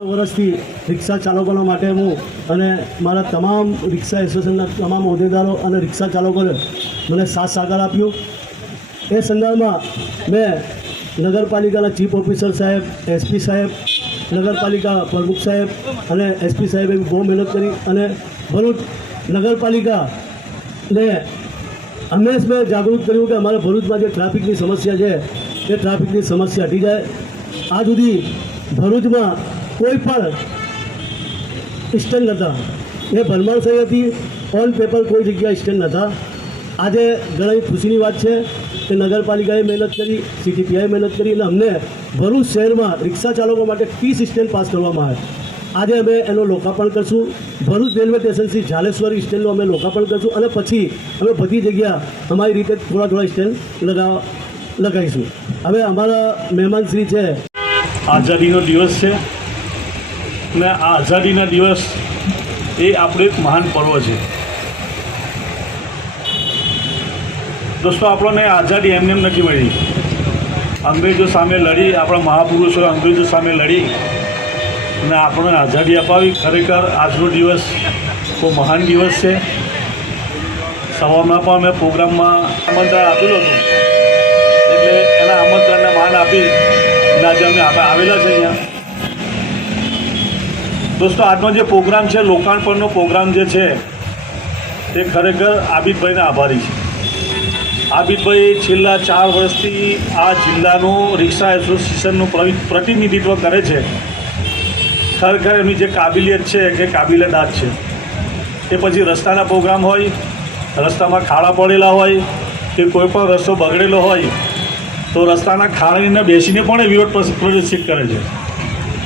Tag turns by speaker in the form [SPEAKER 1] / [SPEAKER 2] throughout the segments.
[SPEAKER 1] વર્ષથી રિક્ષા ચાલકોના માટે હું અને મારા તમામ રિક્ષા એસોસિએશનના તમામ હોદ્દેદારો અને રિક્ષા ચાલકોને મને સાથ સહકાર આપ્યો. એ સંદર્ભમાં મેં નગરપાલિકાના ચીફ ઓફિસર સાહેબ, એસપી સાહેબ, નગરપાલિકા પ્રમુખ સાહેબ અને એસપી સાહેબે બહુ મહેનત કરી અને ભરૂચ નગરપાલિકાને હંમેશ મેં જાગૃત કર્યું કે અમારે ભરૂચમાં જે ટ્રાફિકની સમસ્યા છે, એ ટ્રાફિકની સમસ્યા હટી જાય. આ સુધી ભરૂચમાં કોઈ પણ સ્ટેન્ડ નહોતા. એ ભરમાણ થઈ હતી. ઓન પેપર કોઈ જગ્યાએ સ્ટેન્ડ નહોતા. આજે ઘણી ખુશીની વાત છે કે નગરપાલિકાએ મહેનત કરી સીટીપીઆઈ મહેનત કરી અને અમને ભરૂચ શહેરમાં રિક્ષા ચાલકો માટે ત્રીસ સ્ટેન્ડ પાસ કરવામાં આવે આજે અમે એનો લોકાર્પણ કરશું. ભરૂચ રેલવે સ્ટેશનથી ઝાલેશ્વર સ્ટેન્ડનું અમે લોકાર્પણ કરશું અને પછી અમે બધી જગ્યા અમારી રીતે થોડા થોડા સ્ટેન્ડ લગાવ, લગાવીશું. હવે અમારા મહેમાન શ્રી છે.
[SPEAKER 2] આઝાદીનો દિવસ છે. અને આ આઝાદીના દિવસ એ આપણું એક મહાન પર્વ છે. દોસ્તો, આપણને આઝાદી એમને એમ નથી મળી. અંગ્રેજો સામે લડી, આપણા મહાપુરુષો અંગ્રેજો સામે લડી અને આપણને આઝાદી અપાવી. ખરેખર આજનો દિવસ બહુ મહાન દિવસ છે. સવારમાં પણ અમે પ્રોગ્રામમાં આમંત્રણ આપેલું હતું. એટલે એના આમંત્રણને માન આપી આજે અમે આવેલા છે અહીંયા. દોસ્તો, આજનો જે પ્રોગ્રામ છે, લોકાર્પણનો પ્રોગ્રામ જે છે, તે ખરેખર આબિદભાઈને આભારી છે. આબિદભાઈ છેલ્લા ચાર વર્ષથી આ જિલ્લાનું રિક્ષા એસોસિએશનનું પ્રતિનિધિત્વ કરે છે. ખરેખર એમની જે કાબિલિયત છે, કે કાબિલિયત છે એ પછી રસ્તાના પ્રોગ્રામ હોય, રસ્તામાં ખાડા પડેલા હોય, કે કોઈ પણ રસ્તો બગડેલો હોય, તો રસ્તાના ખાડીને બેસીને પણ વિરોધ પ્રદર્શિત કરે છે.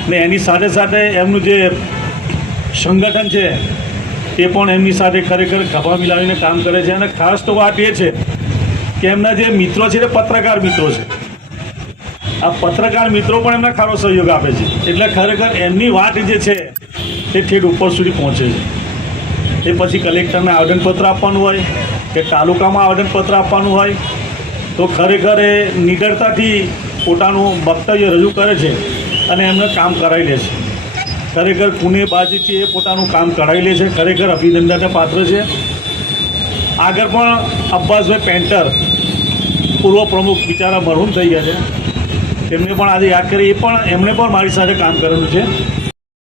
[SPEAKER 2] ને એની સાથે સાથે એમનું જે સંગઠન છે, એ પણ એમની સાથે ખરેખર ખભા મિલાવીને કામ કરે છે. અને ખાસ તો વાત એ છે કે એમના જે મિત્રો છે, એ પત્રકાર મિત્રો છે. આ પત્રકાર મિત્રો પણ એમના ખારો સહયોગ આપે છે. એટલે ખરેખર એમની વાત જે છે તે ઠેઠ ઉપર સુધી પહોંચે છે. એ પછી કલેક્ટરને આવેદનપત્ર આપવાનું હોય કે તાલુકામાં આવેદનપત્ર આપવાનું હોય, તો ખરેખર એ નિડરતાથી પોતાનું વક્તવ્ય રજૂ કરે છે. અને એમને કામ કરાવી લે છે. ખરેખર પુણે બાજુથી એ પોતાનું કામ કરાવી લે છે. ખરેખર અભિનંદનને પાત્ર છે. આગળ પણ અબ્બાસભાઈ પેન્ટર, પૂર્વ પ્રમુખ બિચારા મરહૂમ થઈ ગયા છે. એમને પણ આજે યાદ કરી એ પણ એમણે પણ મારી સાથે કામ કરેલું છે.